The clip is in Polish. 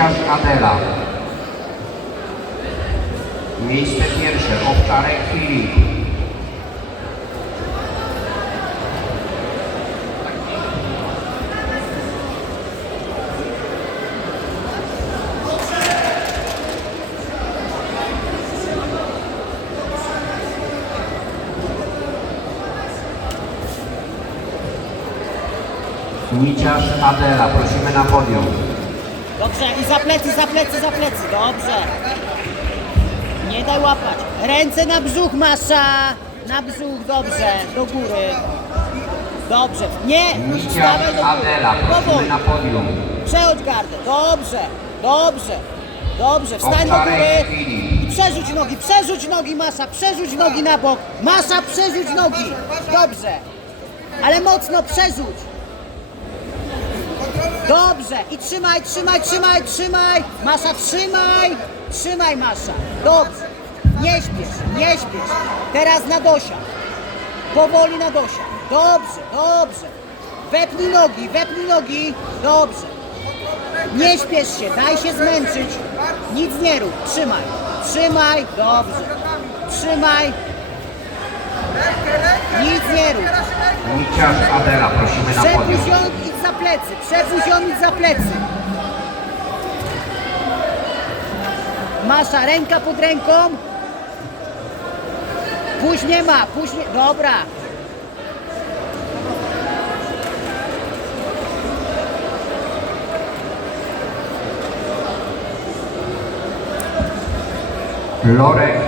Miciarz Adela. Miejsce pierwsze, Owczarek Filip. Miciarz Adela, prosimy na podium. Dobrze, i za plecy, za plecy, za plecy. Dobrze. Nie daj łapać. Ręce na brzuch, Masza. Na brzuch, dobrze. Do góry. Dobrze. Nie, musisz Miciarz stawaj do góry. Powoli. Przechodź gardę. Dobrze, dobrze. Dobrze, wstań do góry. I przerzuć nogi, przerzuć nogi, Masza, przerzuć nogi na bok. Masza, przerzuć nogi. Dobrze. Ale mocno przerzuć. Dobrze. I trzymaj, trzymaj, trzymaj, trzymaj. Masza, trzymaj. Trzymaj, Masza. Dobrze. Nie śpiesz, nie śpiesz. Teraz na dosia. Powoli na dosia. Dobrze, dobrze. Wepnij nogi, wepnij nogi. Dobrze. Nie śpiesz się, daj się zmęczyć. Nic nie rób. Trzymaj. Trzymaj. Dobrze. Trzymaj. Nic nie rób. Miciarz Adela, prosimy na Przepuść podium. ją, idź za plecy. Przepuść ją, idź za plecy. Masza, ręka pod ręką. Puść nie ma, puść nie... Dobra. Lorek